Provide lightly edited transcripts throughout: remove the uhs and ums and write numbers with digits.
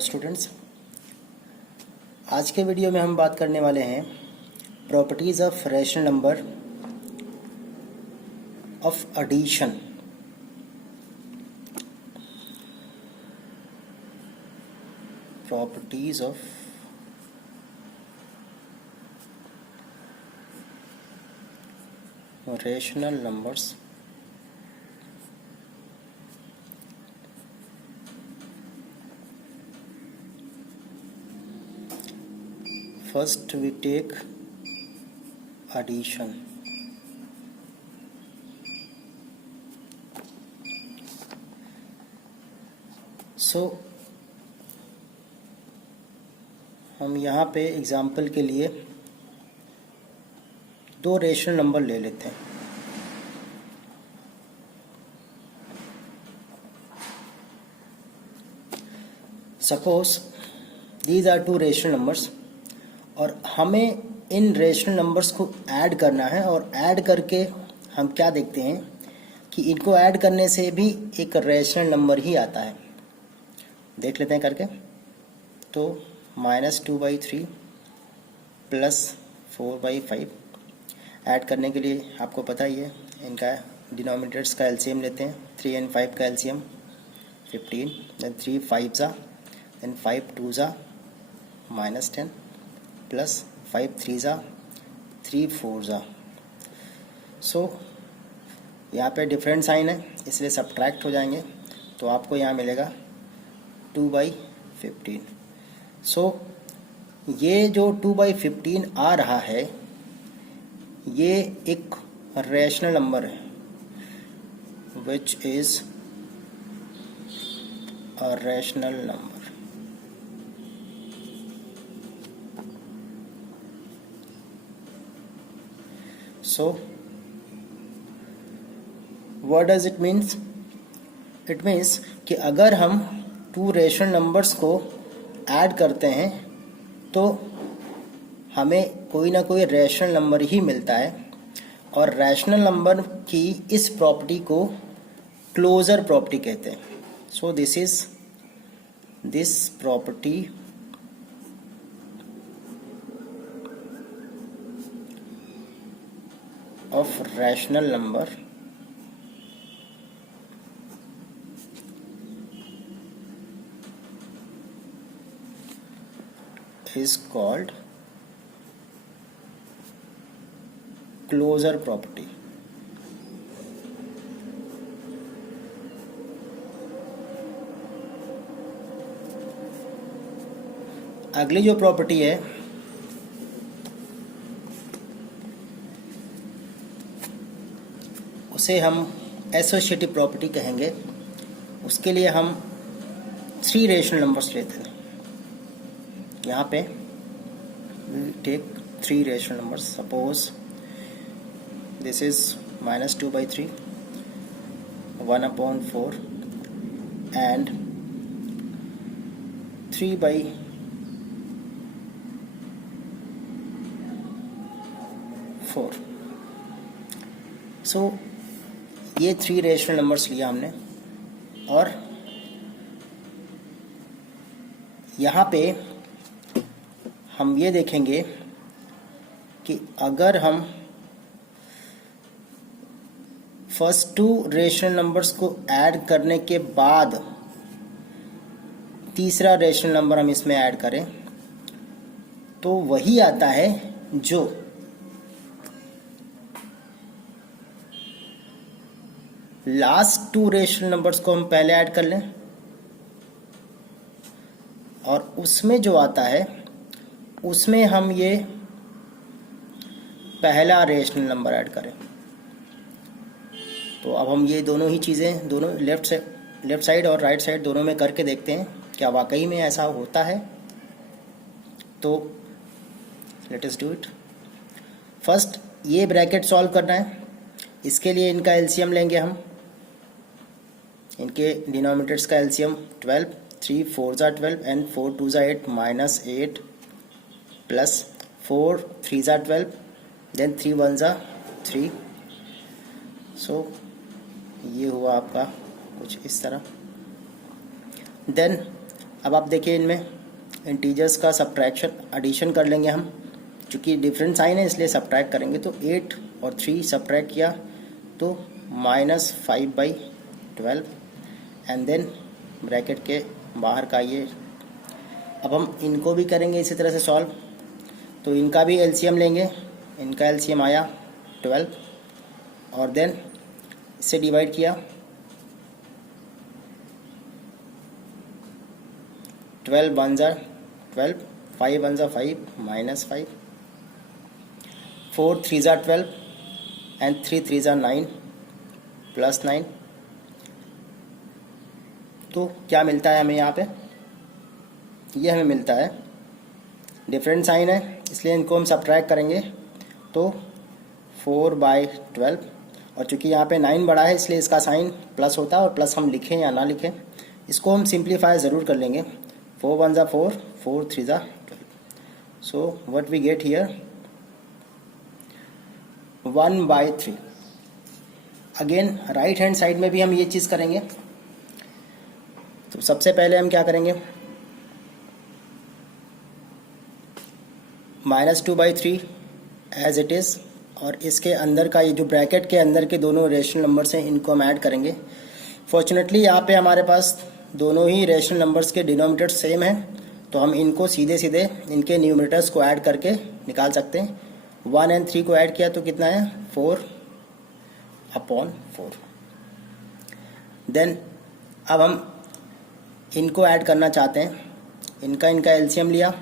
Students, आज के video में हम बात करने वाले हैं properties of rational number of addition. Properties of rational numbers first we take addition. So हम यहाँ पे एग्जाम्पल के लिए दो रेशनल नंबर ले लेते हैं। Suppose these are two rational numbers और हमें इन रेशनल नंबर्स को ऐड करना है, और ऐड करके हम क्या देखते हैं कि इनको ऐड करने से भी एक रेशनल नंबर ही आता है। देख लेते हैं करके। तो -2/3 +4/5 ऐड करने के लिए आपको पता ही है, इनका डिनोमिनेटर्स का एलसीएम लेते हैं। 3 and 5 का एलसीएम 15, देन 3 5 जा, देन 5 2 जा -10 प्लस 5 3 जा 3 4 जा। सो यहाँ पे डिफरेंट साइन है इसलिए सब्ट्रैक्ट हो जाएंगे, तो आपको यहाँ मिलेगा 2/15। सो ये जो 2/15 आ रहा है ये एक रैशनल नंबर है, which is a rational number. So what does it means? It means कि अगर हम टू रेशनल नंबर्स को ऐड करते हैं तो हमें कोई ना कोई रैशनल नंबर ही मिलता है, और रैशनल नंबर की इस प्रॉपर्टी को क्लोजर प्रॉपर्टी कहते हैं। सो this property of rational number is called closure property. अगली जो प्रॉपर्टी है उसे हम एसोसिएटिव प्रॉपर्टी कहेंगे। उसके लिए हम 3 रेशनल नंबर्स लेते हैं। यहाँ पे take 3 rational numbers. Suppose this is -2/3, 1/4 and 3/4। So ये 3 रेशनल नंबर्स लिया हमने, और यहाँ पे हम ये देखेंगे कि अगर हम फर्स्ट 2 रेशनल नंबर्स को ऐड करने के बाद तीसरा रेशनल नंबर हम इसमें ऐड करें तो वही आता है जो लास्ट 2 रेशनल नंबर्स को हम पहले ऐड कर लें, और उसमें जो आता है उसमें हम ये पहला रेशनल नंबर ऐड करें। तो अब हम ये दोनों ही चीज़ें दोनों लेफ्ट साइड और राइट साइड दोनों में करके देखते हैं क्या वाकई में ऐसा होता है। तो let us do it. First ये ब्रैकेट सॉल्व करना है। इसके लिए इनका एलसीएम लेंगे हम। इनके डिनोमिनेटर्स का एलसीएम 12, 3 4 जा 12 एंड 4 2 जा 8 -8 प्लस 4 3 जा 12 देन 3 1 जा 3। सो ये हुआ आपका कुछ इस तरह। देन अब आप देखिए इनमें इंटीजर्स का सब्ट्रैक्शन एडिशन कर लेंगे हम, चूँकि डिफरेंट साइन है इसलिए सब्ट्रैक्ट करेंगे। तो 8 और 3 सब्ट्रैक्ट किया तो -5/12 एंड देन ब्रैकेट के बाहर का ये। अब हम इनको भी करेंगे इसी तरह से सॉल्व, तो इनका भी एलसीएम लेंगे। इनका एलसीएम आया 12 और देन इससे डिवाइड किया, 12 1 ज़ा 12, 5 1 ज़ा 5 -5, 4 3 ज़ा 12 एंड 3 3 ज़ा 9 +9। तो क्या मिलता है हमें यहाँ पे, ये हमें मिलता है, डिफरेंट साइन है इसलिए इनको हम सब्ट्रैक्ट करेंगे तो 4/12, और चूँकि यहाँ पे 9 बड़ा है इसलिए इसका साइन प्लस होता है, और प्लस हम लिखें या ना लिखें इसको हम सिंप्लीफाई ज़रूर कर लेंगे। 4 1 ज़ा 4, 4 3 ज़ा 12। So what we get here 1/3। Again right hand side में भी हम ये चीज़ करेंगे। तो सबसे पहले हम क्या करेंगे, -2/3 एज इट इज़, और इसके अंदर का ये जो ब्रैकेट के अंदर के दोनों रेशनल नंबर्स हैं इनको हम ऐड करेंगे। फॉर्चुनेटली यहाँ पे हमारे पास दोनों ही रेशनल नंबर्स के डिनोमिनेटर्स सेम हैं, तो हम इनको सीधे सीधे इनके न्यूमरेटर्स को ऐड करके निकाल सकते हैं। 1 और 3 को ऐड किया तो कितना है 4/4। देन अब हम इनको ऐड करना चाहते हैं, इनका एलसीएम लिया,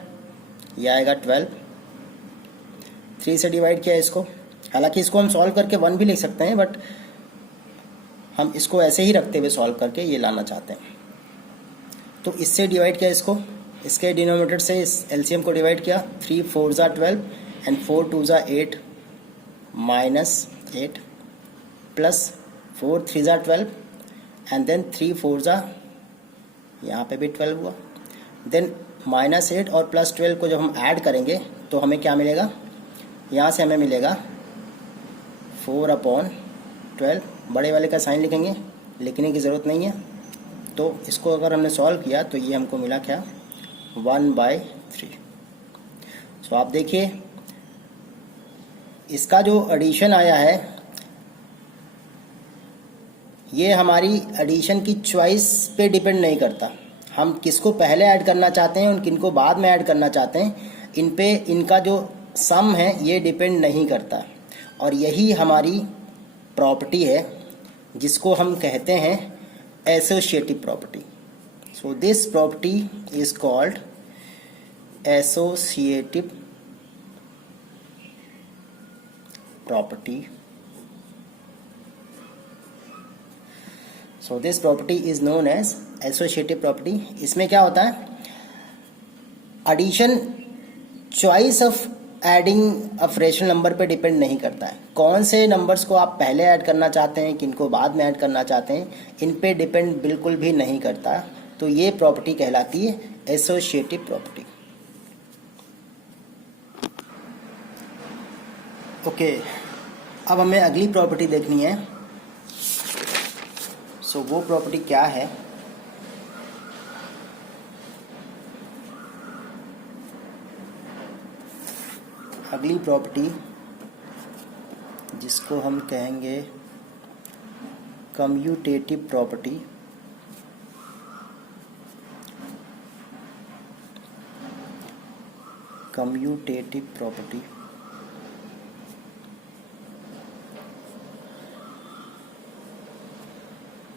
यह आएगा 12, 3 से डिवाइड किया इसको। हालांकि इसको हम सॉल्व करके 1 भी लिख सकते हैं, बट हम इसको ऐसे ही रखते हुए सॉल्व करके ये लाना चाहते हैं। तो इससे डिवाइड किया इसको, इसके डिनोमिनेटर से इस एलसीएम को डिवाइड किया, 3 4 ज़ा 12 एंड 4 2 ज़ा 8 -8 प्लस 4 3 ज़ा 12 एंड देन 3 4 ज़ा, यहाँ पे भी 12 हुआ। देन -8 और +12 को जब हम ऐड करेंगे तो हमें क्या मिलेगा, यहाँ से हमें मिलेगा 4/12। बड़े वाले का साइन लिखेंगे, लिखने की ज़रूरत नहीं है। तो इसको अगर हमने सॉल्व किया तो ये हमको मिला क्या 1/3। सो आप देखिए इसका जो एडिशन आया है ये हमारी एडिशन की चॉइस पे डिपेंड नहीं करता। हम किसको पहले ऐड करना चाहते हैं और किनको बाद में ऐड करना चाहते हैं, इन पे इनका जो सम है ये डिपेंड नहीं करता। और यही हमारी प्रॉपर्टी है जिसको हम कहते हैं associative property. So this property is called associative property. So this property is known as associative property. इसमें क्या होता है, addition choice of adding of rational number पे डिपेंड नहीं करता है। कौन से नंबर्स को आप पहले ऐड करना चाहते हैं, किनको बाद में ऐड करना चाहते हैं, इन पे डिपेंड बिल्कुल भी नहीं करता। तो ये प्रॉपर्टी कहलाती है एसोसिएटिव प्रॉपर्टी। ओके, अब हमें अगली प्रॉपर्टी देखनी है। सो वो प्रॉपर्टी क्या है, अगली प्रॉपर्टी जिसको हम कहेंगे commutative property. Commutative property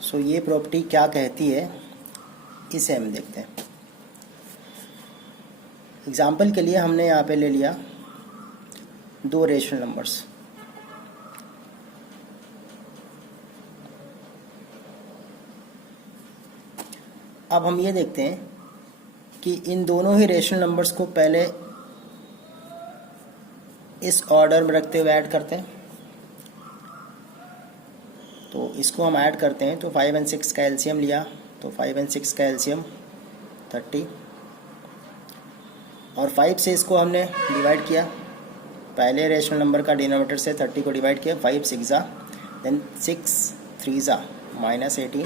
so ये प्रॉपर्टी क्या कहती है इसे हम देखते हैं। एग्जाम्पल के लिए हमने यहाँ पे ले लिया 2 रेशनल नंबर्स। अब हम ये देखते हैं कि इन दोनों ही रेशनल नंबर्स को पहले इस ऑर्डर में रखते हुए ऐड करते हैं। तो इसको हम ऐड करते हैं, तो 5 और 6 का एलसीएम लिया, तो 5 और 6 का एलसीएम 30, और 5 से इसको हमने डिवाइड किया, पहले रेशनल नंबर का डिनोमिनेटर से 30 को डिवाइड किया, 5 6 ज़ा, देन 6 3 ज़ा -18,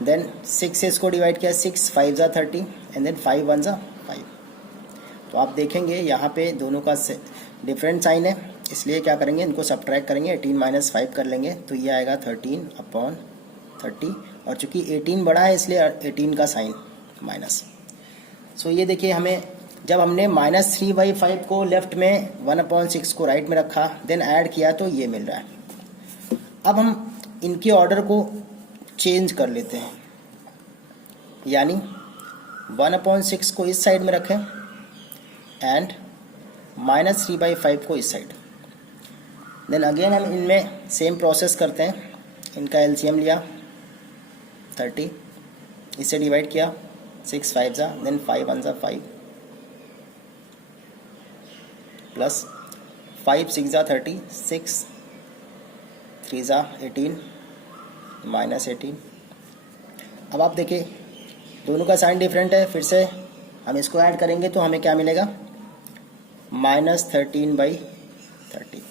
देन 6 से इसको डिवाइड किया, 6 5 ज़ा 30 एंड देन 5 1 ज़ा 5। तो आप देखेंगे यहाँ पे दोनों का डिफरेंट साइन है, इसलिए क्या करेंगे, इनको सब्ट्रैक्ट करेंगे, 18 माइनस 5 कर लेंगे तो ये आएगा 13/30। और चूंकि 18 बड़ा है इसलिए 18 का साइन माइनस। सो ये देखिए, हमें जब हमने -3/5 को लेफ्ट में 1/6 को राइट में रखा, देन ऐड किया तो ये मिल रहा है। अब हम इनके ऑर्डर को चेंज कर लेते हैं, यानी 1/6 को इस साइड में रखें एंड -3/5 को इस साइड। देन अगेन हम इनमें सेम प्रोसेस करते हैं, इनका एलसीएम लिया 30, इससे डिवाइड किया, 6 5 ज़ा, देन 5 1 ज़ा 5 प्लस 5 6 ज़ा 30, 6 3 ज़ा 18 -18। अब आप देखिए दोनों का साइन डिफरेंट है, फिर से हम इसको ऐड करेंगे तो हमें क्या मिलेगा, -13/30।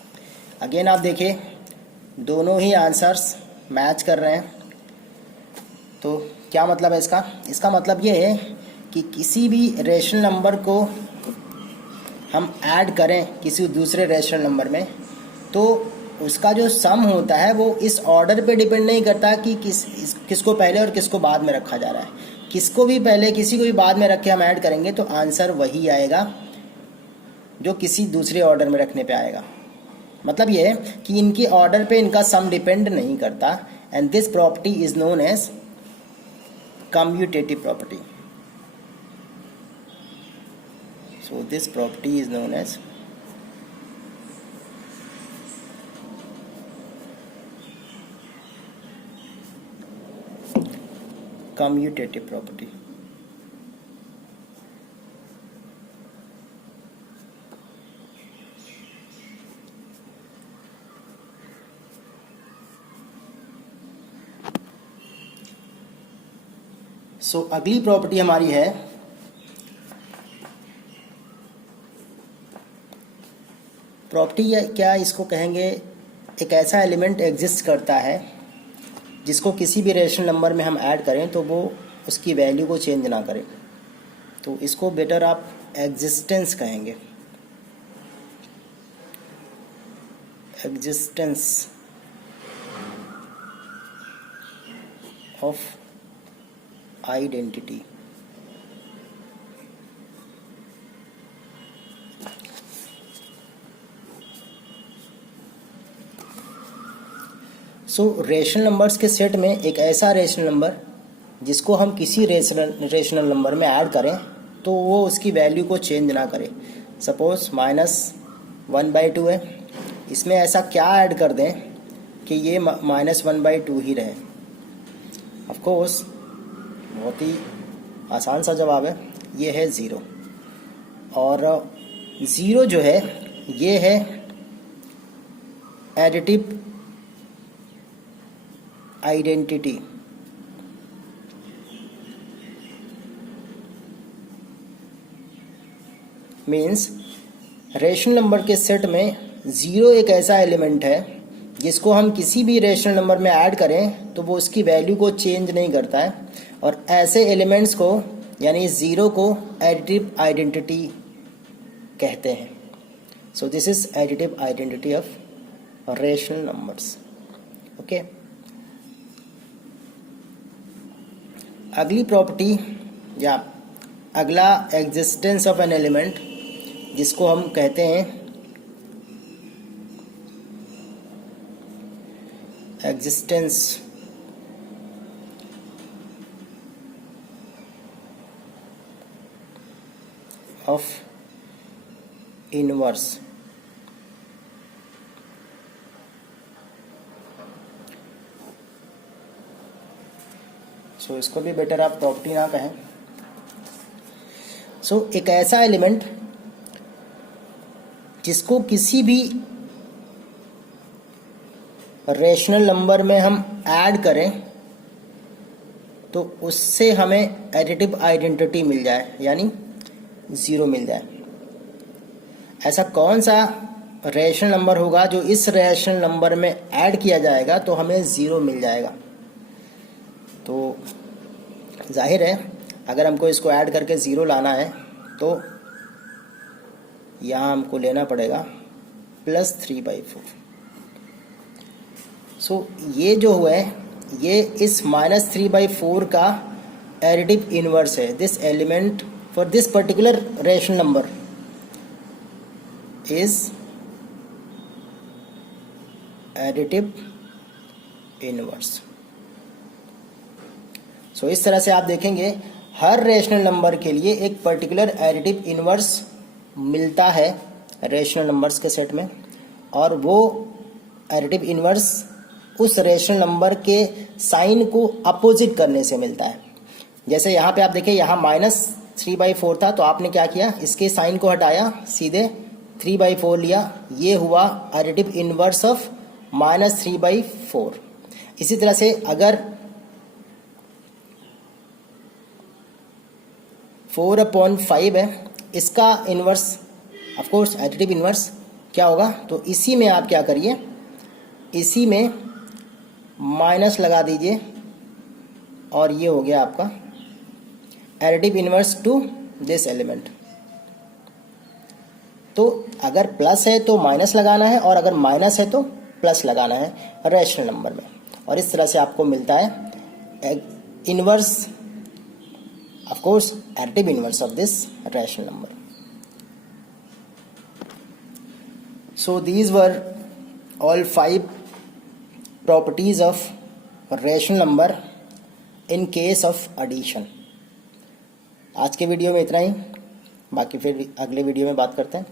अगेन आप देखिए दोनों ही आंसर्स मैच कर रहे हैं। तो क्या मतलब है इसका, इसका मतलब ये है कि किसी भी रेशनल नंबर को हम ऐड करें किसी दूसरे रेशनल नंबर में, तो उसका जो सम होता है वो इस ऑर्डर पे डिपेंड नहीं करता कि किसको पहले और किसको बाद में रखा जा रहा है। किसको भी पहले किसी को भी बाद में रख के हम ऐड करेंगे तो आंसर वही आएगा जो किसी दूसरे ऑर्डर में रखने पे आएगा। मतलब ये है कि इनके ऑर्डर पे इनका सम डिपेंड नहीं करता, and this property is known as commutative property. So this property is known as commutative property. So अगली प्रॉपर्टी हमारी है प्रॉपर्टी, क्या इसको कहेंगे, एक ऐसा एलिमेंट एग्जिस्ट करता है जिसको किसी भी रेशनल नंबर में हम ऐड करें तो वो उसकी वैल्यू को चेंज ना करे, तो इसको बेटर आप एग्जिस्टेंस कहेंगे। Existence of identity. So rational numbers के सेट में एक ऐसा रेशनल नंबर जिसको हम किसी रेशनल नंबर में ऐड करें तो वो उसकी वैल्यू को चेंज ना करे। सपोज -1/2 है, इसमें ऐसा क्या ऐड कर दें कि ये -1/2 ही रहे। ऑफ कोर्स बहुत ही आसान सा जवाब है, ये है 0। और 0 जो है ये है additive identity. Means rational number के सेट में 0 एक ऐसा एलिमेंट है जिसको हम किसी भी रेशनल नंबर में ऐड करें तो वो उसकी वैल्यू को चेंज नहीं करता है, और ऐसे एलिमेंट्स को यानी 0 को एडिटिव आइडेंटिटी कहते हैं। So this is additive identity of rational numbers. Okay, अगली प्रॉपर्टी या अगला एग्जिस्टेंस ऑफ एन एलिमेंट जिसको हम कहते हैं एग्जिस्टेंस ऑफ इनवर्स। सो इसको भी बेटर आप प्रॉपर्टी ना कहें। सो एक ऐसा एलिमेंट जिसको किसी भी रेशनल नंबर में हम ऐड करें तो उससे हमें एडिटिव आइडेंटिटी मिल जाए, यानी 0 मिल जाए। ऐसा कौन सा रेशनल नंबर होगा जो इस रेशनल नंबर में ऐड किया जाएगा तो हमें 0 मिल जाएगा। तो जाहिर है अगर हमको इसको ऐड करके ज़ीरो लाना है तो यहाँ हमको लेना पड़ेगा +3/4। सो ये जो हुआ है ये इस -3/4 का एडिटिव इनवर्स है। This element for this particular rational number is additive inverse. So इस तरह से आप देखेंगे हर रेशनल नंबर के लिए एक पर्टिकुलर एडिटिव इनवर्स मिलता है रेशनल नंबर्स के सेट में, और वो एडिटिव इनवर्स उस रेशनल नंबर के साइन को अपोजिट करने से मिलता है। जैसे यहाँ पे आप देखिए, यहाँ -3/4 था तो आपने क्या किया, इसके साइन को हटाया, सीधे 3/4 लिया, ये हुआ एडिटिव इनवर्स ऑफ -3/4। इसी तरह से अगर 4/5 है, इसका inverse of course additive inverse क्या होगा, तो इसी में आप क्या करिए, इसी में माइनस लगा दीजिए और ये हो गया आपका additive inverse two this element. तो अगर प्लस है तो माइनस लगाना है और अगर माइनस है तो प्लस लगाना है रेशनल नंबर में, और इस तरह से आपको मिलता है inverse of course additive inverse of this rational number. So these were all 5 properties of rational number in case of addition। आज के वीडियो में इतना ही, बाकी फिर अगले वीडियो में बात करते हैं।